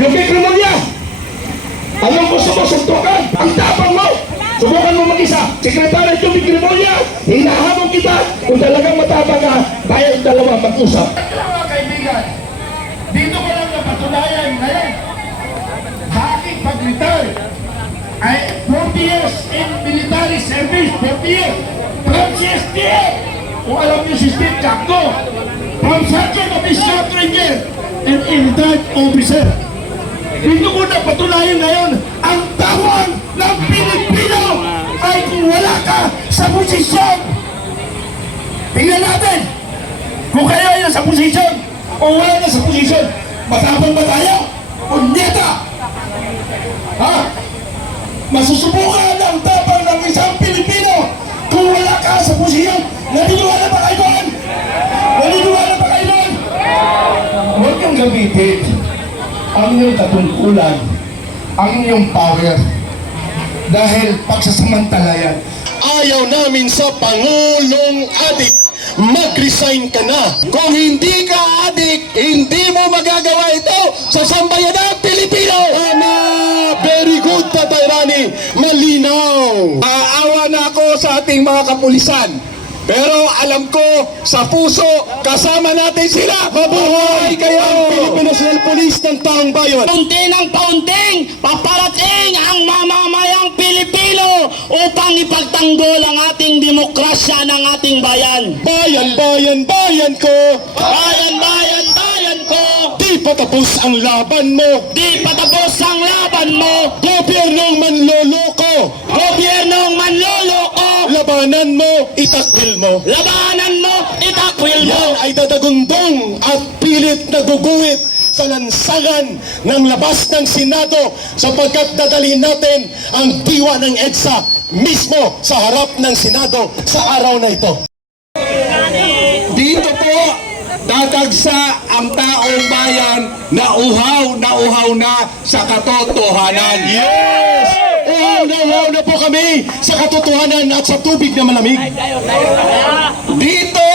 Yung Bikrimulya, anong gusto mo suntukan? Ang tapang mo! Subukan mo mag-isa. Sekretary yung Bikrimulya, hinahamon kita. Kung talagang matapang ka, tayo dalawa mag-usap. Mga kaibigan, dito ko lang napatunayan ngayon sa aking pag-retire ay 40 years in military service, 40 years from CSTF. Kung alam niyo si Steve Cacto, from Sergeant of Staff Ranger and retired officer. Dito ko napatunayan ngayon ang tawag ng Pilipino ay kung wala ka sa posisyon. Tingnan natin kung kayo ay nasa posisyon o wala na sa posisyon. Matapang ba tayo? Unyeta! Ha? Masusubukan ang tapang ng isang Pilipino kung wala ka sa posisyon. Naniniwala ba kayo doon? Naniniwala ba kayo doon? Huwag niyong gamitin ang inyong katungkulan, ang inyong power. Dahil pagsasamantala yan. Ayaw namin sa Pangulong adik. Mag-resign ka na. Kung hindi ka adik, hindi mo magagawa ito sa sambayan ng Pilipino. Tama! Very good, Tatay Rani. Malinaw. Aawa na ako sa ating mga kapulisan. Pero alam ko, sa puso, kasama natin sila. Mabuhay kayo! Ang Philippine National Police ng taong bayan. Paunti ng paunting, paparating ang mamamayang Pilipino upang ipagtanggol ang ating demokrasya ng ating bayan. Bayan, bayan, bayan ko! Bayan, bayan, bayan ko! Di patapos ang laban mo! Di patapos ang laban mo! Gobyernong manloloko! Gobyernong manloloko! Labanan mo, itakwil mo! Labanan mo, itakwil mo! Yan ay dadagundong at pilit na guguhit sa lansangan ng labas ng Senado sapagkat dadalhin natin ang diwa ng EDSA mismo sa harap ng Senado sa araw na ito. Dito po, dadagsa ang taong bayan na uhaw na sa katotohanan. Yes! Uhaw na po kami sa katotohanan at sa tubig na malamig. Dito,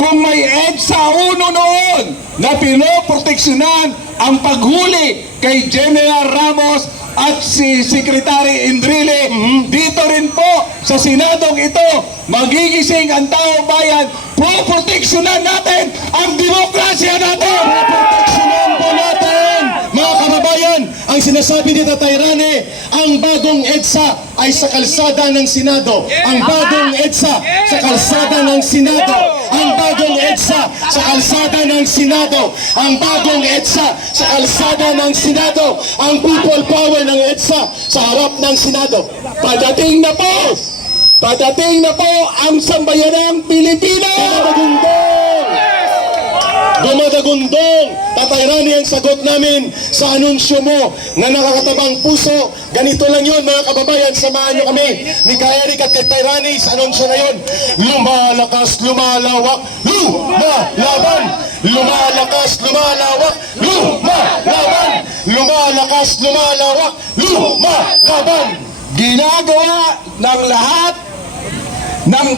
kung may EDSA uno noon na pinoproteksyonan ang paghuli kay General Ramos at si Secretary Indrile, dito rin po sa Senadong ito, magigising ang taong bayan, poproteksyonan natin ang demokrasya natin! Proteksyonan po natin, mga kababayan, ang sinasabi ni Tatay Rane, ang bagong EDSA ay sa kalsada ng Senado. Ang bagong EDSA sa kalsada ng Senado. Ang bagong EDSA sa kalsada ng Senado. Ang bagong EDSA sa kalsada ng Senado. Ang people power ng EDSA sa harap ng Senado. Padating na po! Padating na po ang sambayanang Pilipino! Dumadagundong! Tatay Rani, ang sagot namin sa anunsyo mo na nakakatabang puso. Ganito lang yun, mga kababayan. Samahan nyo kami ni Ka-Eric at kay Tatay Rani sa anunsyo na yun. Lumalakas, lumalawak, lumalaban! Lumalakas, lumalawak, lumalaban! Lumalakas, lumalawak, lumalaban! Ginagawa ng lahat ng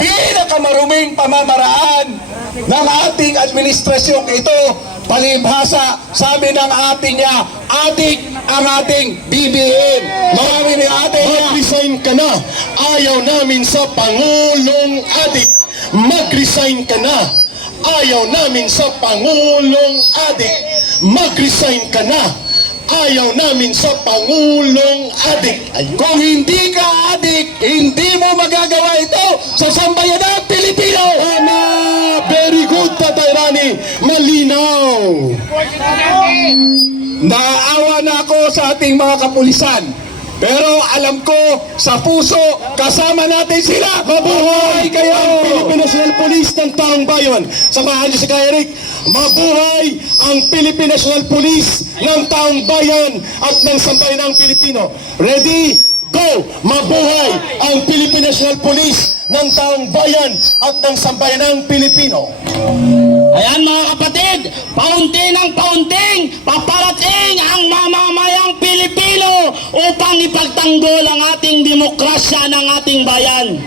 pinakamaruming pamamaraan ng ating administrasyong ito, palibhasa, sabi ng ating niya, adik ang ating BBM. Marami ng ating niya. Mag-resign ka na. Ayaw namin sa Pangulong adik. Mag-resign ka na. Ayaw namin sa Pangulong adik. Mag-resign ka na. Ayaw namin sa Pangulong adik. Kung hindi ka adik, hindi mo magagawa ito sa sambayan ng Pilipino. Tama! Very good, Tatay Rani. Malinaw. Naawa na ako sa ating mga kapulisan. Pero alam ko, sa puso, kasama natin sila. Mabuhay kayo! Ang Philippine National Police ng taong bayan. Samahan niyo si Ka-Eric. Mabuhay ang Philippine National Police ng taong bayan at ng sambayanang Pilipino. Ready? Go! Mabuhay ang Philippine National Police ng taong bayan at ng sambayanang Pilipino. Ayan mga kapatid, paunti ng paunting, paparating ang mamamayang Pilipino upang ipagtanggol ang ating demokrasya ng ating bayan.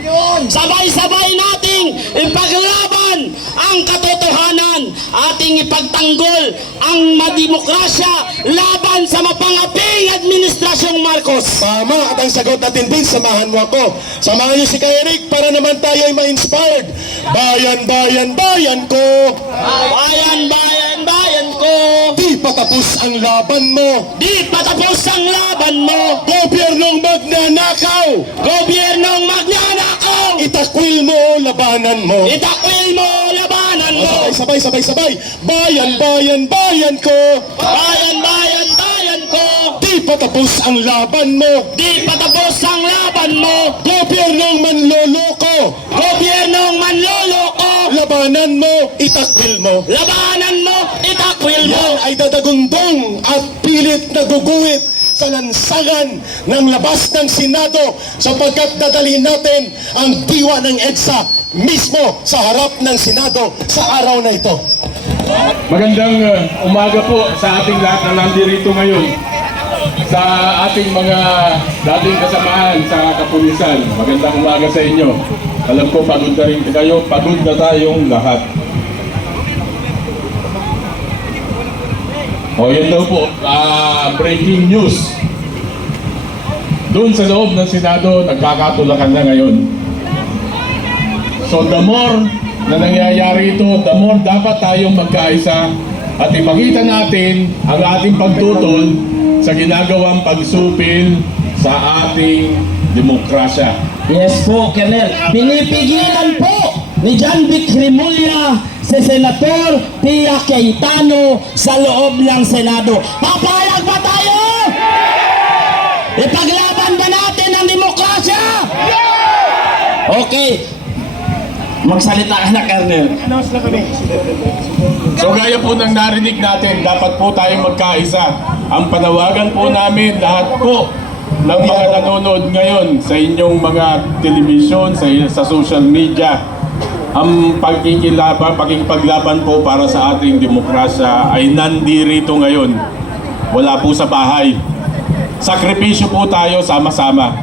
Sabay-sabay nating ipaglaban ang katotohanan ating ipagtanggol ang mademokrasya laban sa mapangaping Administrasyong Marcos. Tama, at ang sagot natin din, samahan mo ako. Samahan niyo si Eric para naman tayo ay ma-inspired. Bayan, bayan, bayan ko. Bayan, bayan, bayan ko. Di patapos ang laban mo. Di patapos ang laban mo. Gobyernong magnanakaw. Gobyernong magnanakaw. Itakwil mo, labanan mo. Itakwil mo, labanan mo. Sabay, sabay, sabay. Bayan, bayan, bayan ko. Bayan, bayan, bayan ko. Di patapos ang laban mo. Di patapos ang laban mo. Gobyernong manloloko. Gobyernong manloloko. Labanan mo, itakwil mo. Labanan mo, itakwil mo. Yan ay dadagundong at pilit na guguhit sa lansangan ng labas ng Senado sapagkat dadalhin natin ang diwa ng EDSA mismo sa harap ng Senado sa araw na ito. Magandang umaga po sa ating lahat na nandirito ngayon, sa ating mga dating kasamahan sa kapulisan. Magandang umaga sa inyo. Alam ko pagod na rin kayo, pagod na tayong lahat. O yan daw po, breaking news. Doon sa loob ng Senado, nagkakatulakan na ngayon. So the more na nangyayari ito, the more dapat tayong magkaisa at ipakita natin ang ating pagtutol sa ginagawang pagsupil sa ating demokrasya. Yes po, Colonel. Pinipigilan po ni John Vic Rimulya si Senator Pia Cayetano sa loob ng Senado. Papayag ba tayo? Ipaglaban ba natin ang demokrasya? Okay. Magsalita ka na, Colonel. So gaya po ng narinig natin, dapat po tayong magkaisa. Ang panawagan po namin lahat po ng mga nanonood ngayon sa inyong mga telebisyon, sa social media, ang pakikipaglaban po para sa ating demokrasya ay nandirito ngayon. Wala po sa bahay. Sakripisyo po tayo sama-sama.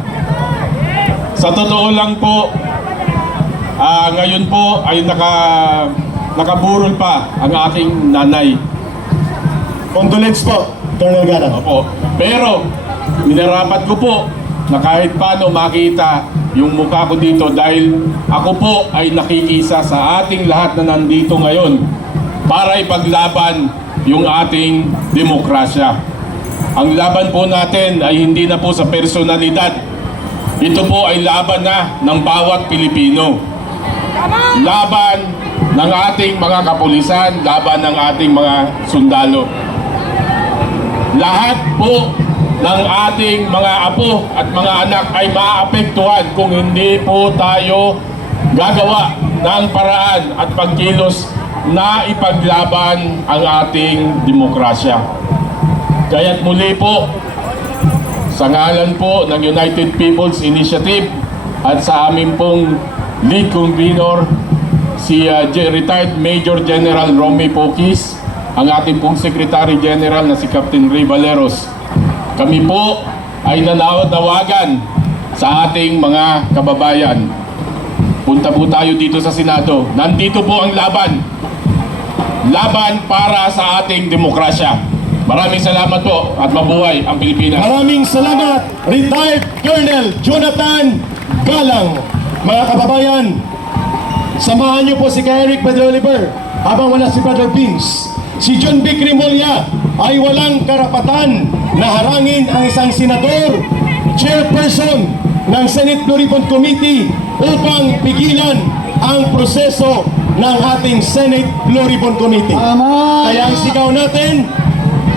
Sa totoo lang po, ngayon po ay nakaburol pa ang aking nanay. Condolence po, Colonel Gara. Opo. Pero minarapat ko po na kahit paano makita yung mukha ko dito dahil ako po ay nakikisa sa ating lahat na nandito ngayon para ipaglaban yung ating demokrasya. Ang laban po natin ay hindi na po sa personalidad. Ito po ay laban na ng bawat Pilipino. Laban ng ating mga kapulisan, laban ng ating mga sundalo. Lahat po ng ating mga apo at mga anak ay maapektuhan kung hindi po tayo gagawa ng paraan at pagkilos na ipaglaban ang ating demokrasya. Kaya't muli po, sa ngalan po ng United People's Initiative at sa amin pong lead convener, si retired Major General Romy Pokis, ang ating pong Secretary General na si Captain Ray Valeros. Kami po ay nanawagan sa ating mga kababayan. Punta po tayo dito sa Senado. Nandito po ang laban. Laban para sa ating demokrasya. Maraming salamat po at mabuhay ang Pilipinas. Maraming salamat, retired Colonel Jonathan Galang. Mga kababayan, samahan niyo po si Eric Pedro Oliver habang wala si Brother Vince. Si John Vic Rimulya ay walang karapatan na harangin ang isang senador, chairperson ng Senate Blue Ribbon Committee upang pigilan ang proseso ng ating Senate Blue Ribbon Committee. Kaya ang sigaw natin,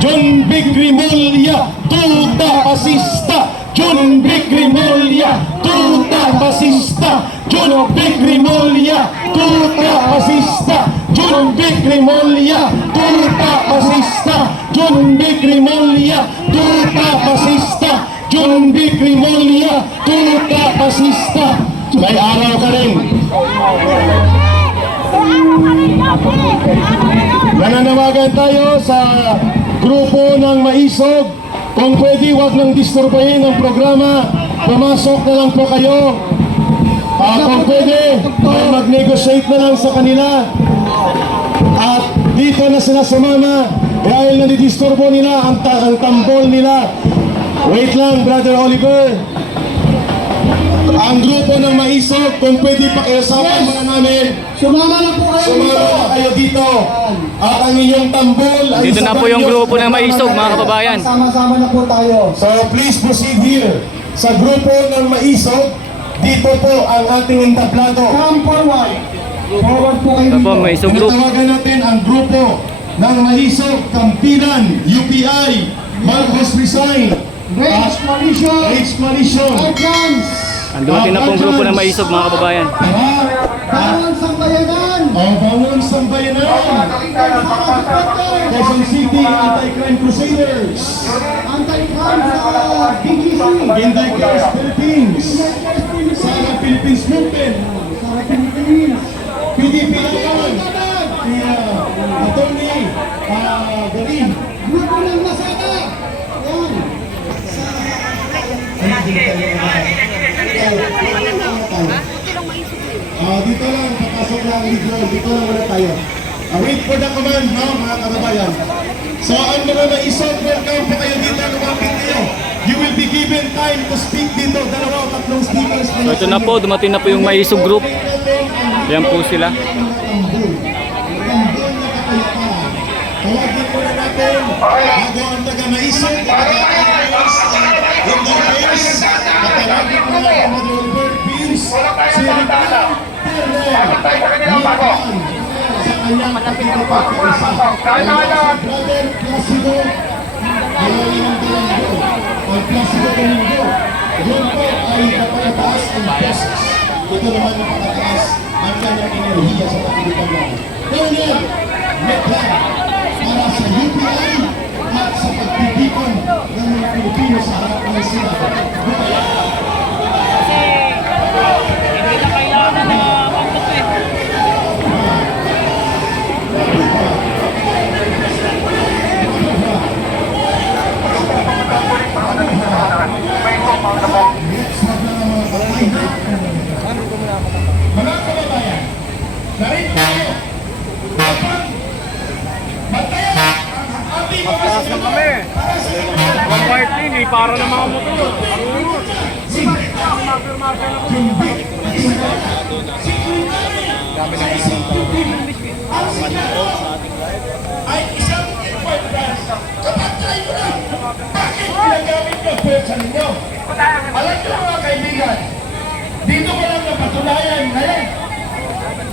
John Vic Rimulya, tuta pasista! John Vic Rimulya, tuta pasista! John Vic Rimulya, tuta pasista! John Vic Rimulya, tuta pasista! John Vic Rimulya, tuta pasista! John Vic Rimulya, tuta pasista! May araw ka rin. Nananawagan tayo sa grupo ng Maisog. Kung pwede, huwag nang disturbahin ang programa. Pumasok na lang po kayo. Kung pwede, mag-negotiate na lang sa kanila. At dito na sila sumama dahil nadidisturbo nila ang tambol nila. Wait lang, Brother Oliver. Ang grupo ng Maisog, kung pwede pakiusapan muna namin, Sumama na po kayo sumama na kayo dito. At ang inyong tambol ay Dito na sa po yung banyo. grupo ng Maisog, mga kababayan. Sama-sama na po tayo. So please proceed here. Sa grupo ng Maisog, dito po ang ating entablado. Come forward. Forward po kayo Ito po, dito. Maisog Group. Tinatawagan natin ang grupo ng Maisog, Kampilan, UPI, Marcos Resign, Rage Coalition. Rage Coalition. Advance. Andumating na pong grupo ng Maisog, mga kababayan. Bawal Sambayanan. Bangon Sambayanan, Quezon City Anti-Crime Crusaders, Anti-crime sa BGC. Ginday Cares Philippines, Sara Philippines Movement, Sa Pilipinas. PDP Laban, Attorney Garin. Grupo ng Masada. Yan. Dito lang, papasok lang dito. Dito lang muna tayo. Wait for the command, no, mga kababayan. So, ang mga Maisog, welcome po kayo dito. Lumapit kayo. You will be given time to speak dito. 2 o 3 speakers. So ito na po, dumating na po yung Maisog Group. Yan po sila. Tawagin po na natin bago ang taga-Maisog, taga-Independence, tatawagin po na ang Robert Beans, si Ricardo Perler, sa kanyang kapitapag-isa. Brother Placido, ang Placido Domingo, yun po ay napakataas ang boses. Ito naman napakataas ang kanyang enerhiya sa kapitapag-isa. Perler, Metlan, para sa UPI at sa pagtitipon ng mga Pilipino sa harap ng sila. Mga kababayan, narito tayo. Kapag bantayan ang ating mga senador para sa One part team, para na mga motor. Ay isang import branch. Kapag try ko na, bakit ginagamit niyo pwersa ninyo? Alam niyo mga kaibigan, dito ko lang napatunayan ngayon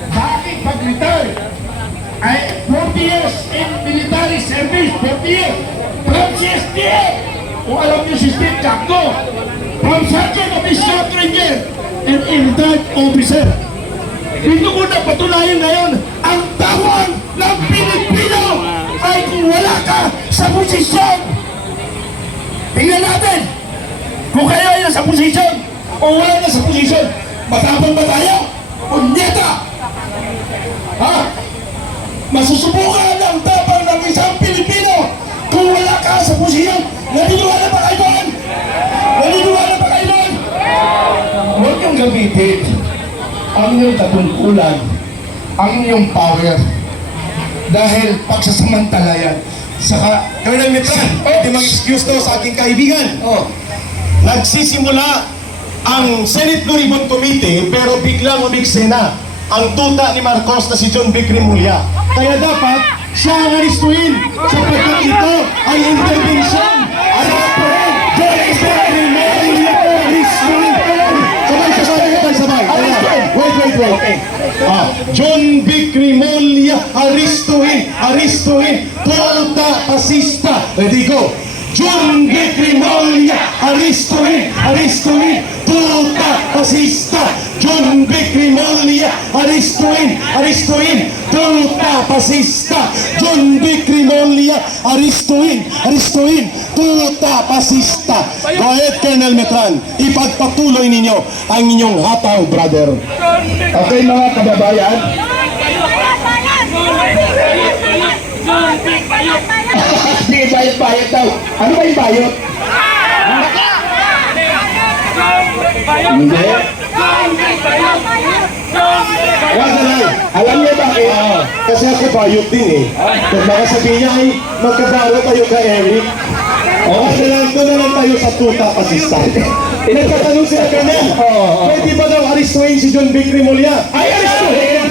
sa aking pag-retire ay 40 years in military service, 40 years from CSTF. Kung alam niyo si Steve Cacto, from Sergeant of Scout Ranger and a retired officer. Dito ko napatunayan ngayon ang tawag ng Pilipino ay kung wala ka sa posisyon. Tingnan natin kung kayo ay nasa posisyon o wala na sa posisyon. Matapang ba tayo? Punyeta! Ha? Masusubukan ang tapang ng isang Pilipino kung wala ka sa posisyon. Naniniwala ba kayo doon? Naniniwala ba kayo doon? Huwag niyong gamitin ang iyong katungkulan, ang iyong power. Dahil pagsasamantalayan. Saka, Colonel Mitran, pwede mag-excuse to sa aking kaibigan. Nagsisimula ang Senate Blue Ribbon Committee pero biglang umiksena ang tuta ni Marcos na si John Vic Rimulya. Kaya dapat siya ang aristuin sapagkat ito ay intervention. Ano po? John Vic Rimulya aristuin. Sabay. Wait. John Vic Rimulya aristuin. Tuta pasista. Ready, go. John Vic Rimulya aristuin. Tuta pasista. John Vic Rimulya aristuin. Tuta pasista. John Vic Rimulya aristuin. Tuta pasista. Go ahead, Colonel Metran. Ipagpatuloy ninyo ang inyong hataw, brother. okay mga kababayan, hindi bayot daw. Ano ba yung bayot? Hindi. Wag na lang. Alam niyo bakit? Kasi ako bayot din eh. Kung baka sabihin niya ay magkabaro tayo ka Eric. Doon na lang tayo sa tuta pasista. Nagtatanong sila kanina. Pwede ba daw aristuhin si John Vic Rimulya? Ay, aristuhin!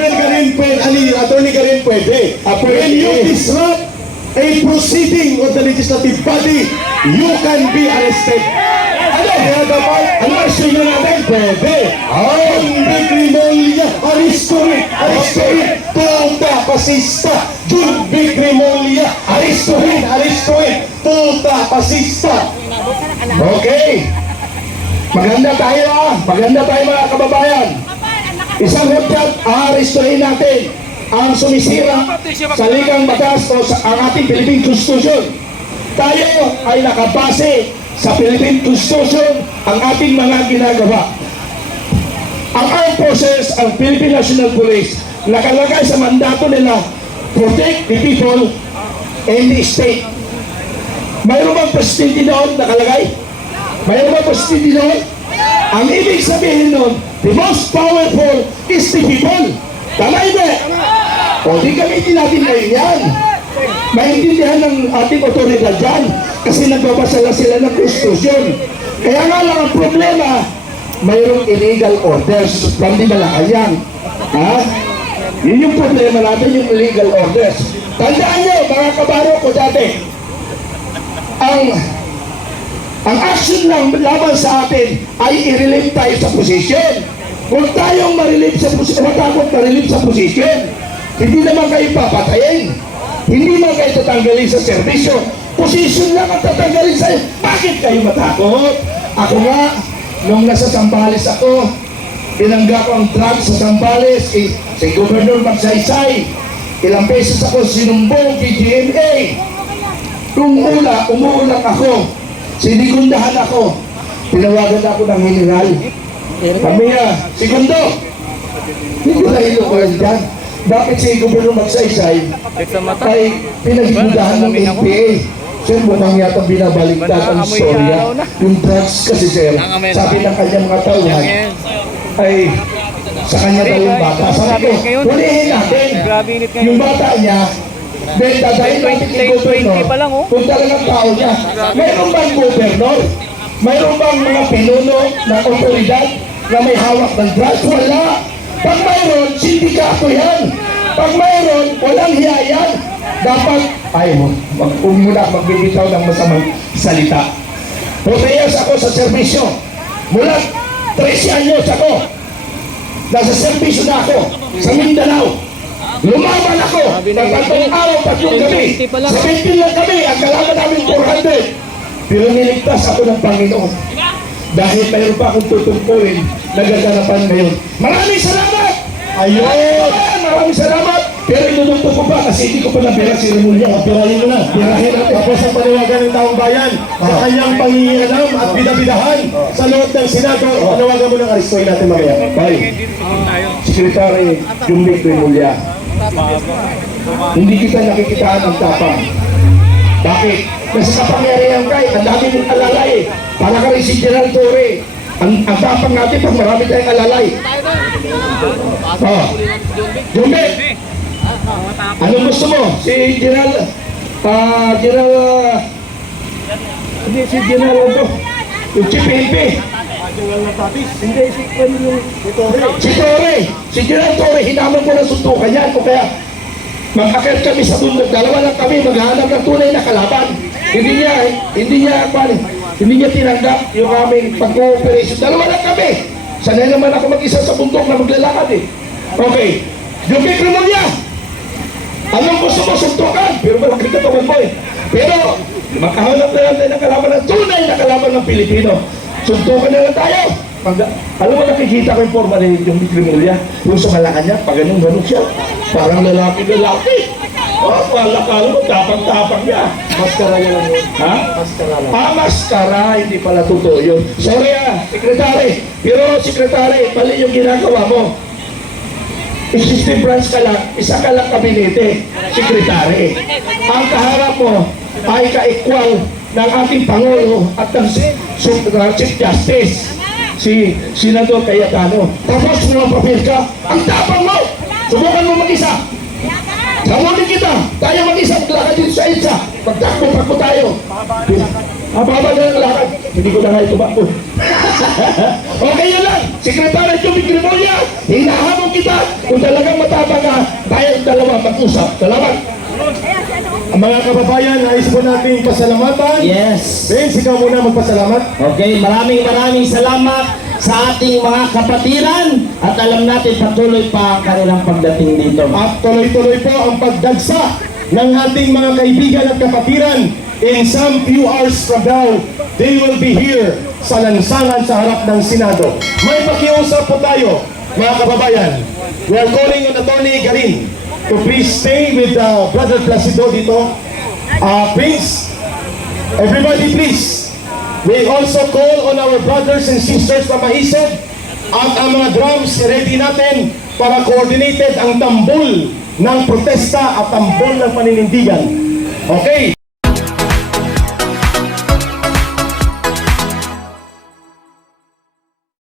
Attorney ka rin pwede. When you disrupt a proceeding of the legislative body, you can be arrested. Ano? Kaya dapat, ano aristuhin na natin? Pwede. John Vic Rimulya, aristuhin! Aristuhin! Tuta pasista! John Vic Rimulya, aristuhin! Aristuhin! Tuta pasista! Okay. Maganda tayo Maganda tayo mga kababayan. Isang hudyat, aaristuhin natin ang sumisira sa ligang batas o sa ang ating Philippine Constitution. Tayo ay nakabase sa Philippine Constitution ang ating mga ginagawa. Ang armed forces, ang Philippine National Police, nakalagay sa mandato nila, protect the people and the state. Mayroon bang presidente doon nakalagay? Mayroon bang presidente doon? Ang ibig sabihin nun, the most powerful is the people. Tama hindi? O di gamitin natin ngayon yan. Maintindihan ng ating otoridad dyan kasi nagbabasa lang sila ng konstitusyon. Kaya nga lang ang problema, mayroong illegal orders from the Malacanang. Ha? Yun yung problema natin, yung illegal orders. Tandaan nyo, mga kabaro ko dati, ang action lang laban sa atin ay i-relieve tayo sa posisyon. Kung tayong ma-relieve sa posisyon, matakot ma-relieve sa posisyon, hindi naman kayo papatayin. Hindi naman kayo tatanggalin sa serbisyo. Posisyon lang ang tatanggalin sa'yo. Bakit kayo matakot? Ako nga, nung nasa Zambales ako, binangga ko ang drugs sa Zambales, si Governor Magsaysay. Ilang beses ako sinumbong kay GMA. Nung umuulang ako, sinigundahan ako. Tinawagan ako ng general. Kami segundo. Hindi na ilukulan dyan. Bakit si Governor Magsaysay ay pinagigundahan ng NPA? Sir, mukhang yata binabaliktad ang storya. Yung drugs kasi, sir, sabi ng kanyang mga tauhan, ay sa kanya daw yung bata. Sabi ko, hulihin natin. Yung bata niya, then dadahin natin kay Governor kung talagang tao niya. Mayroon bang Governor? Mayroon bang mga pinuno na otoridad na may hawak ng drugs? Wala. Pag mayroon, sindikato yan. Pag mayroon, walang hiya yan. Dapat, muna magbibitaw ng masamang salita. 4 years ako sa serbisyo. Mula 13 anyos ako. Nasa serbisyo na ako sa Mindanao. Lumaban ako ng tatlong araw, tatlong gabi. 17 lang kami, ang kalaban namin 400. Pero niligtas ako ng Panginoon. Dahil mayroon pa akong tutungkulin na gaganapan ngayon. Maraming salamat! Ayun! Maraming salamat! Pero inudugtog ko pa kasi hindi ko pa nabira si Rimulya. Pirahin mo na. Pirahin natin. Tapos ang panawagan ng taong bayan sa kanyang pangingialam at bidabidahan sa loob ng Senado. Panawagan mo ng aristoy natin mamaya. Bye. Secretary Jumik Rimulya. Hindi kita nakikitaan ang tapang. Bakit? Kasi kapangyarihan kayo, ang dami mong alalay. Para ka rin si General Torre. Ang tapang natin pag marami tayong alalay. Jumik! Anong gusto mo? Si General... Hindi, si General ano? Yung Chief PNP. Hindi, si Torre. Si General Torre, hinamon ko ng suntukan yan. Kung kaya, mag-akit kami sa bundok. Dalawa lang kami, maghahanap ng tunay na kalaban. Hindi niya tinanggap yung aming pag-cooperation. Dalawa lang kami. Sanay naman ako mag-isa sa bundok na maglalakad eh. Okay. Yung Vic Rimulya, anong gusto mo suntukan? Pero malaki katawan mo eh. Pero, makahanap na lang tayo ng kalaban ng tunay na kalaban ng Pilipino. Suntukan na lang tayo. Alam mo, nakikita ko yung forma ni yung Vic Rimulya. Yung sa Malacanang, pag ganun siya. Parang lalaki. Kala mo, tapang niya. Maskara niya lang yun. Ha? Maskara lang. Maskara, hindi pala totoo yun. Sorry Sekretary. Pero Sekretary, mali yung ginagawa mo. Executive branch ka lang, isa ka lang kabinete, Sekretary. Ang kaharap mo ay ka-equal ng ating Pangulo at ng Chief Justice. si Senador Cayetano. Tapos pumapapil ka, ang tapang mo! Subukan mo mag-isa. Sabulin kita, tayo mag-isa, maglakad dito sa EDSA. Pagtakbo tayo. Mababa na ang lakad. Hindi ko na nga ito ba? Okay yan lang. Sekretary Jumig Grimolia, hinahamon kita. Kung talagang matapang ka, tayo dalawa mag-usap. Salamat. Ang mga kababayan, nais po natin pasalamatan. Yes. Vince, ikaw muna magpasalamat. Okay, maraming salamat sa ating mga kapatiran at alam natin patuloy pa ang kanilang pagdating dito. At tuloy-tuloy po ang pagdagsa ng ating mga kaibigan at kapatiran. In some few hours from now, they will be here sa lansangan sa harap ng Senado. May pakiusap po tayo, mga kababayan. We are calling on Attorney Garin to please stay with Brother Placido dito. Please, everybody please. We also call on our brothers and sisters from Maisog at ang mga drums ready natin para coordinated ang tambol ng protesta at tambol ng paninindigan. Okay?